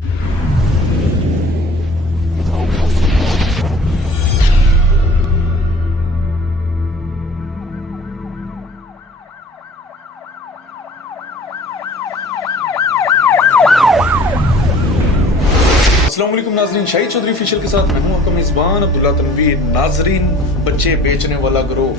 अस्सलामुअलैकुम नाजरीन, शाहिद चौधरी ऑफिशियल के साथ मैं हूं आपका मेज़बान अब्दुल्ला तनवीर। नाजरीन, बच्चे बेचने वाला गिरोह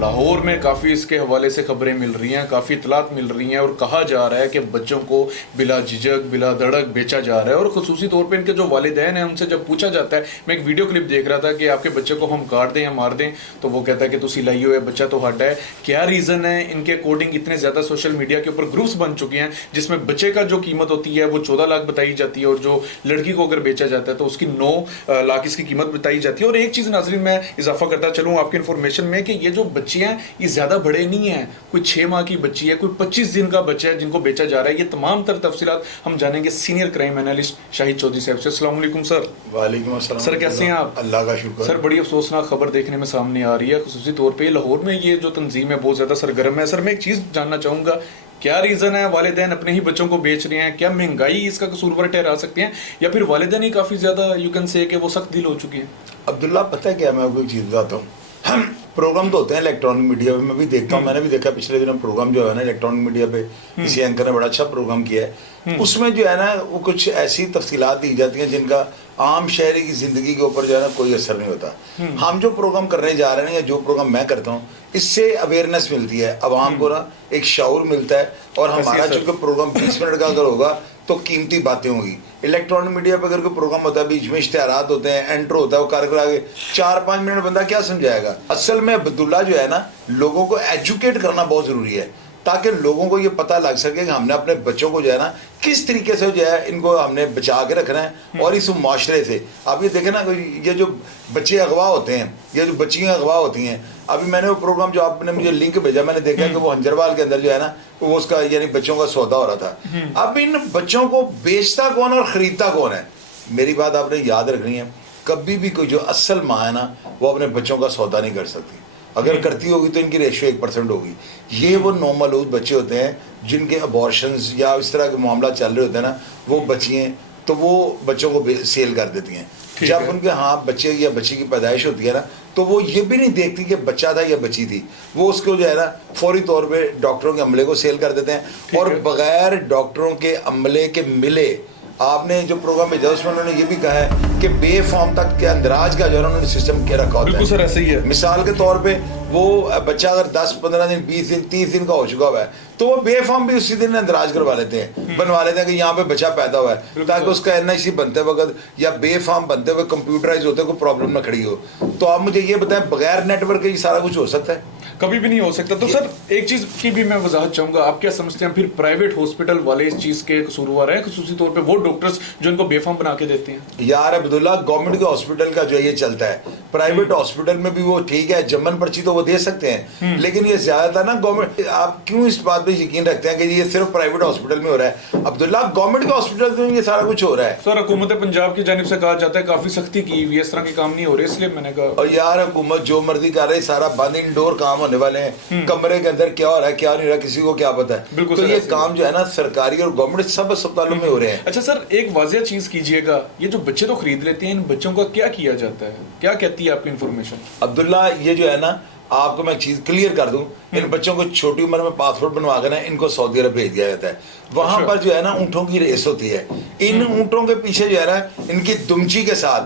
लाहौर में काफ़ी इसके हवाले से खबरें मिल रही हैं, काफ़ी इतलात मिल रही हैं और कहा जा रहा है कि बच्चों को बिला झिझक बिला धड़क बेचा जा रहा है। और ख़ुसूसी तौर पे इनके जो वालिदैन हैं उनसे जब पूछा जाता है, मैं एक वीडियो क्लिप देख रहा था कि आपके बच्चे को हम काट दें या मार दें, तो वो कहता है कि तुसी लाइयो है बच्चा तो हड्डा है। क्या रीज़न है? इनके अकॉर्डिंग इतने ज़्यादा सोशल मीडिया के ऊपर ग्रुप्स बन चुके हैं जिसमें बच्चे का जो कीमत होती है वो 14 लाख बताई जाती है और जो लड़की को अगर बेचा जाता है तो उसकी 9 लाख इसकी कीमत बताई जाती है। और एक चीज़ नाजरीन मैं इजाफा करता चलूँ आपकी इन्फॉर्मेशन में कि ये जो बच्चे हैं ये ज़्यादा बड़े नहीं हैं, कोई 6 माह की बच्ची है, कोई 25 दिन का बच्चा है जिनको बेचा जा रहा है। ये तमाम तर तफसीलात हम जानेंगे senior crime analyst Shahid Chaudhry साहब से। अस्सलाम वालेकुम सर। वालेकुम अस्सलाम सर, कैसे हैं आप? अल्लाह का शुक्र। सर, बड़ी अफसोसनाक खबर देखने में सामने आ रही है, खुसूसी तौर पे लाहौर में ये जो तंजीम है बहुत ज़्यादा सरगर्म है। सर, मैं एक चीज़ जानना चाहूँगा, क्या रीज़न है वालिदैन अपने ही बच्चों को बेच रहे हैं? क्या महंगाई इसका कसूरवर ठहरा सकते हैं या फिर वालिदैन ही काफ़ी ज़्यादा यू कैन से कि वो सख्त दिल हो चुके हैं? अब्दुल्ला, पता है क्या, मैं आपको एक चीज़ बताता हूँ। हम प्रोग्राम तो होते हैं इलेक्ट्रॉनिक मीडिया पे, मैं भी देखता हूँ, मैंने भी देखा पिछले दिनों प्रोग्राम जो है ना इलेक्ट्रॉनिक मीडिया पे किसी एंकर ने बड़ा अच्छा प्रोग्राम किया है। उसमें जो है ना वो कुछ ऐसी तफसीलात दी जाती हैं जिनका आम शहरी की ज़िंदगी के ऊपर जो है ना कोई असर नहीं होता। हम जो प्रोग्राम करने जा रहे हैं या जो प्रोग्राम मैं करता हूँ, इससे अवेयरनेस मिलती है अवाम को ना, एक शऊर मिलता है। और हमारा चूँकि प्रोग्राम 20 मिनट का अगर होगा तो कीमती बातें होंगी। इलेक्ट्रॉनिक मीडिया पर अगर कोई प्रोग्राम होता है, बीच में इश्तिहारात होते हैं, एंट्रो होता है, वो कार्यक्रम आगे 4-5 मिनट बंदा क्या समझाएगा। असल में अब्दुल्ला जो है ना, लोगों को एजुकेट करना बहुत ज़रूरी है ताकि लोगों को ये पता लग सके कि हमने अपने बच्चों को जो है ना किस तरीके से जो है इनको हमने बचा के रखना है। और इस माशरे से आप ये देखें ना, ये जो बच्चे अगवा होते हैं, ये जो बच्चियाँ अगवा होती हैं, अभी मैंने वो प्रोग्राम जो आपने मुझे लिंक भेजा, मैंने देखा कि वो हंजरवाल के अंदर जो है ना वो उसका यानी बच्चों का सौदा हो रहा था। अब इन बच्चों को बेचता कौन और ख़रीदता कौन है? मेरी बात आपने याद रखनी है, कभी भी कोई जो असल माँ है ना वो अपने बच्चों का सौदा नहीं कर सकती। अगर करती होगी तो इनकी रेशियो 1% होगी। ये वो नौमौलूद बच्चे होते हैं जिनके अबॉर्शंस या इस तरह के मामला चल रहे होते हैं ना, वो बच्चियाँ तो वो बच्चों को सेल कर देती हैं। जब उनके हाँ बच्चे या बच्ची की पैदाइश होती है ना, तो वो ये भी नहीं देखती कि बच्चा था या बच्ची थी, वो उसको जो है ना फौरी तौर पे डॉक्टरों के अमले को सेल कर देते हैं। और बगैर डॉक्टरों के अमले के मिले, आपने जो प्रोग्राम भेजा उसमें उन्होंने ये भी कहा है कि बे फॉर्म तक के अंदराज का जो है उन्होंने सिस्टम के रखा होता है। सर, ऐसे ही है। मिसाल के तौर पे वो बच्चा अगर 10-15 दिन 20 दिन 30 दिन का हो चुका हुआ है तो वो बे फॉर्म भी उसी दिन अंदराज करवा लेते हैं, बनवा लेते हैं कि यहाँ पे बच्चा पैदा हुआ है, ताकि उसका NIC बनते वक्त या बे फॉर्म बनते हुए कंप्यूटराइज होते कोई प्रॉब्लम ना खड़ी हो। तो आप मुझे ये बताएं, बगैर नेटवर्क के ये सारा कुछ हो सकता है? कभी भी नहीं हो सकता। तो सर, एक चीज की भी मैं वजाहत चाहूंगा, आप क्या समझते हैं फिर प्राइवेट हॉस्पिटल वाले इस चीज के कसूरवार हैं, खुसूसी तौर पे वो डॉक्टर्स जो इनको बेफाम बना के देते हैं? यार अब्दुल्ला, गवर्नमेंट के हॉस्पिटल का जो है ये चलता है, प्राइवेट हॉस्पिटल में भी वो ठीक है, जमन पर्ची तो वो दे सकते हैं, लेकिन ये ज्यादातर ना गवर्नमेंट, आप क्यों इस बात पे यकीन रखते हैं कि ये सिर्फ प्राइवेट हॉस्पिटल में हो रहा है? अब्दुल्ला, गवर्नमेंट के हॉस्पिटल में ये सारा कुछ हो रहा है। सर, हुकूमत पंजाब की जानिब से कहा जाता है काफी सख्ती की हुई है, इस तरह के काम नहीं हो रहे, इसलिए मैंने कहा। और यार हुकूमत जो मर्जी कर रही, सारा बंद, इंडोर काम होने वाले हैं, कमरे के अंदर क्या हो रहा है क्या नहीं हो रहा है किसी को क्या पता है। तो ये काम जो है ना सरकारी और गवर्नमेंट सब अस्पतालों में हो रहे हैं। अच्छा सर, एक वाजिया चीज कीजिएगा, ये जो बच्चे तो खरीद लेते हैं, इन बच्चों का क्या किया जाता है? क्या कहती है आपकी इन्फॉर्मेशन? अब्दुल्ला, ये जो है ना, आपको मैं चीज क्लियर कर दूं, इन बच्चों को छोटी उम्र में पासपोर्ट बनवा कर इनको सऊदी अरब भेज दिया जाता है। वहां पर जो है ना ऊँटों की रेस होती है, इन ऊँटों के पीछे जो है ना इनकी दुमची के साथ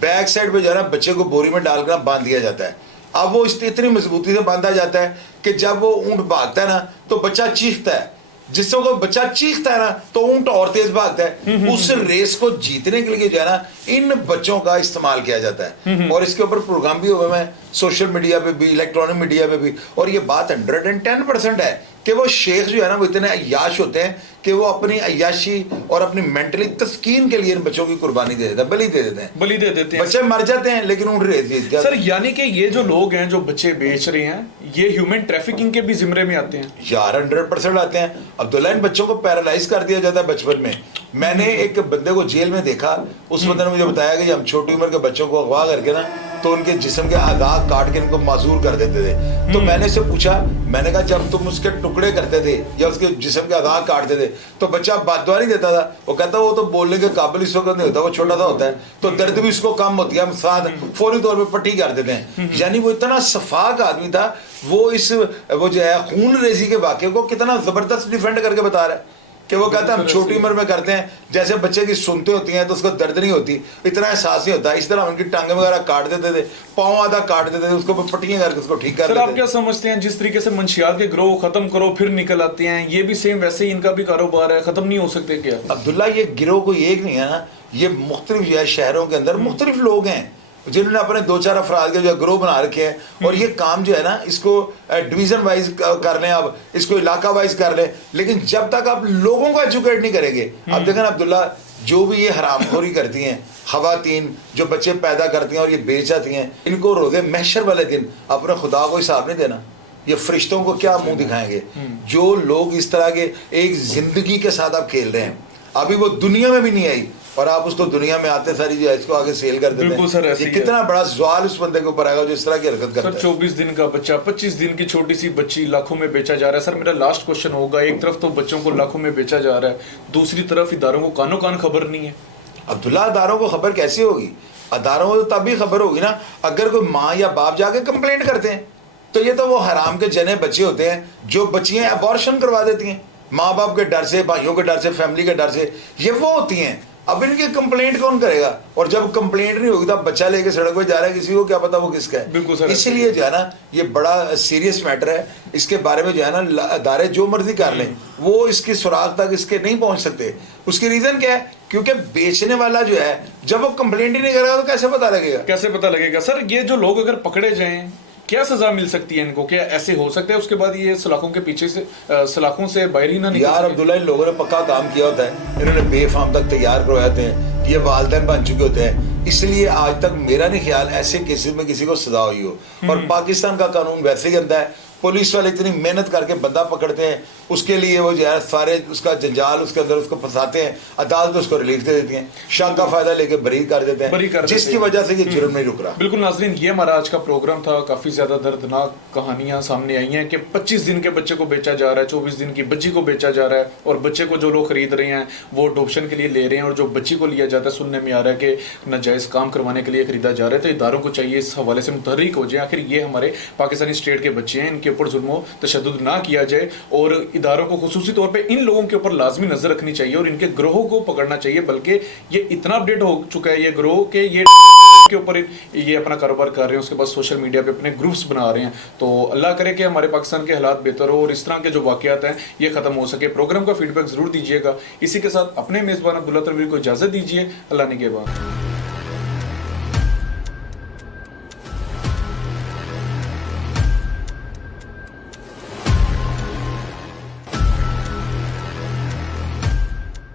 बैक साइड पे जो है ना बच्चे को बोरी में डालकर बांध दिया जाता है। अब वो इतनी मजबूती से बांधा जाता है कि जब वो ऊँट भागता है ना तो बच्चा चीखता है, जिससे वो बच्चा चीखता है ना तो ऊँट और तेज भागता है। उस रेस को जीतने के लिए जो है ना इन बच्चों का इस्तेमाल किया जाता है। और इसके ऊपर प्रोग्राम भी हुए हैं सोशल मीडिया पे भी, इलेक्ट्रॉनिक मीडिया पे भी। और ये बात 110% है कि वो शेख जो है ना वो इतने अय्याश होते हैं कि वो अपनी अय्याशी और अपनी मेंटली तस्कीन के लिए इन बच्चों की कुर्बानी दे देते हैं, बलि दे देते हैं। बच्चे मर जाते हैं लेकिन ऊँट रेस जीत जाते हैं। सर, यानी कि ये जो लोग हैं जो बच्चे बेच रहे हैं, ये ह्यूमन ट्रैफिकिंग के भी जिम्मे में आते हैं? यार 100% आते हैं। अब्दुल्ला, इन बच्चों को पैरालाइज कर दिया जाता है बचपन में। मैंने एक बंदे को जेल में देखा, उस बंदे ने मुझे बताया कि हम छोटी उम्र के बच्चों को अगवा करके ना तो उनके जिस्म के आधा काट के इनको माजूर कर देते थे। तो मैंने इससे पूछा, मैंने कहा जब तुम उसके टुकड़े करते थे या उसके जिस्म के आधा काटते थे तो बच्चा बददुआ नहीं देता था? वो कहता वो तो बोलने के काबिल इस वक्त नहीं होता, वो छोटा सा होता है तो दर्द भी उसको कम होती है, हम साथ फौरी तौर पे पट्टी कर देते हैं। यानी वो इतना सफाक आदमी था, वो इस वो जो है खून रेजी के वाक़े को कितना जबरदस्त डिफेंड करके बता रहा है कि वो कहता है हम छोटी उम्र में करते हैं, जैसे बच्चे की सुनते होती हैं तो उसको दर्द नहीं होती, इतना एहसास नहीं होता, इस तरह उनकी टांगे वगैरह काट देते थे, पाँव आधा काट देते थे, उसको पट्टियां करके उसको ठीक कर सर देते आप क्या समझते हैं जिस तरीके से मंशियात के ग्रोह खत्म करो फिर निकल आते हैं, ये भी सेम वैसे ही इनका भी कारोबार है, खत्म नहीं हो सकते क्या? अब्दुल्ला ये गिरोह कोई एक नहीं है ना, ये मुख्तलिफ जो है शहरों के अंदर मुख्तलिफ लोग हैं जिन्होंने अपने 2-4 अफराद के जो ग्रोह बना रखे हैं और ये काम जो है ना इसको डिवीजन वाइज कर लें, आप इसको इलाका वाइज कर लें, लेकिन जब तक आप लोगों को एजुकेट नहीं करेंगे, आप देखें ना अब्दुल्ला जो भी ये हरामखोरी करती हैं खवातीन जो बच्चे पैदा करती हैं और ये बेच जाती हैं, इनको रोज़े महशर वाले दिन अपने खुदा को हिसाब नहीं देना, ये फरिश्तों को क्या मुंह दिखाएंगे? जो लोग इस तरह के एक जिंदगी के साथ आप खेल रहे हैं, अभी वो दुनिया में भी नहीं आई और आप उसको दुनिया में आते सारी जो है इसको आगे सेल कर देते हैं। सर ये कितना बड़ा सवाल उस बंदे के ऊपर आएगा जो इस तरह की हरकत करता है। 24 दिन का बच्चा, 25 दिन की छोटी सी बच्ची लाखों में बेचा जा रहा है। सर मेरा लास्ट क्वेश्चन होगा, एक तरफ तो बच्चों को लाखों में बेचा जा रहा है, दूसरी तरफ इदारों को कानो कान खबर नहीं है। अब्दुल्ला अदारों को खबर कैसे होगी? अदारों को तो तभी खबर होगी ना अगर कोई माँ या बाप जाके कंप्लेंट करते हैं। तो ये तो वो हराम के जने बच्चे होते हैं जो बच्चियां अबॉर्शन करवा देती हैं माँ बाप के डर से, भाइयों के डर से, फैमिली के डर से, ये वो होती हैं। अब इनकी कंप्लेंट कौन करेगा? और जब कंप्लेंट नहीं होगी तो बच्चा लेके सड़क पे जा रहा है, किसी को क्या पता वो किसका है। इसलिए जो है ना ये बड़ा सीरियस मैटर है, इसके बारे में जो है ना अदारे जो मर्जी कर लें वो इसकी सुराग तक इसके नहीं पहुंच सकते। उसकी रीजन क्या है? क्योंकि बेचने वाला जो है जब वो कंप्लेंट ही नहीं करेगा तो कैसे पता लगेगा? कैसे पता लगेगा? सर ये जो लोग अगर पकड़े जाएं क्या सजा मिल सकती है इनको? क्या ऐसे हो सकता है उसके बाद ये सलाखों के पीछे से सलाखों से बाहर ही ना निकल? यार अब्दुल्ला इन लोगों ने पक्का काम किया होता है, इन्होंने बेफाम तक तैयार करवाते हैं, ये वालिदैन बन चुके होते हैं, इसलिए आज तक मेरा नहीं ख्याल ऐसे केसेस में किसी को सजा हुई हो। और पाकिस्तान का कानून वैसे ही गंदा है, पुलिस वाले इतनी मेहनत करके बंदा पकड़ते हैं, उसके लिए वो जो है सारे उसका जंजाल उसके अंदर उसको फंसाते हैं, अदालत उसको रिलीफ दे देती है, शक का फायदा लेके बरी कर देते हैं, जिसकी वजह से ये जुर्म नहीं रुक रहा। बिल्कुल नाज़रीन, ये हमारा आज का प्रोग्राम था। काफ़ी ज़्यादा दर्दनाक कहानियां सामने आई हैं कि 25 दिन के बच्चे को बेचा जा रहा है, 24 दिन की बच्ची को बेचा जा रहा है, और बच्चे को जो लोग खरीद रहे हैं वो अडॉप्शन के लिए ले रहे हैं, और जो बच्ची को लिया जाता है सुनने में आ रहा है कि नाजायज़ काम करवाने के लिए खरीदा जा रहा है। तो इदारों को चाहिए इस हवाले से मुतहर्रिक हो जाए, आखिर ये हमारे पाकिस्तानी स्टेट के बच्चे हैं, इनके ऊपर जुल्म तशद्दुद ना किया जाए, और इदारों को खुसूसी तौर पे इन लोगों के ऊपर लाजमी नजर रखनी चाहिए और इनके ग्रोहों को पकड़ना चाहिए। बल्कि ये इतना अपडेट हो चुका है ये ग्रोह के ये के ऊपर ये अपना कारोबार कर रहे हैं, उसके बाद सोशल मीडिया पे अपने ग्रुप्स बना रहे हैं। तो अल्लाह करे कि हमारे पाकिस्तान के हालात बेहतर हो और इस तरह के जो वाक़यात हैं ये ख़त्म हो सके। प्रोग्राम का फीडबैक ज़रूर दीजिएगा। इसी के साथ अपने मेज़बान अब्दुल्ला तनवीर को इजाज़त दीजिए। अल्लाह निगहबान।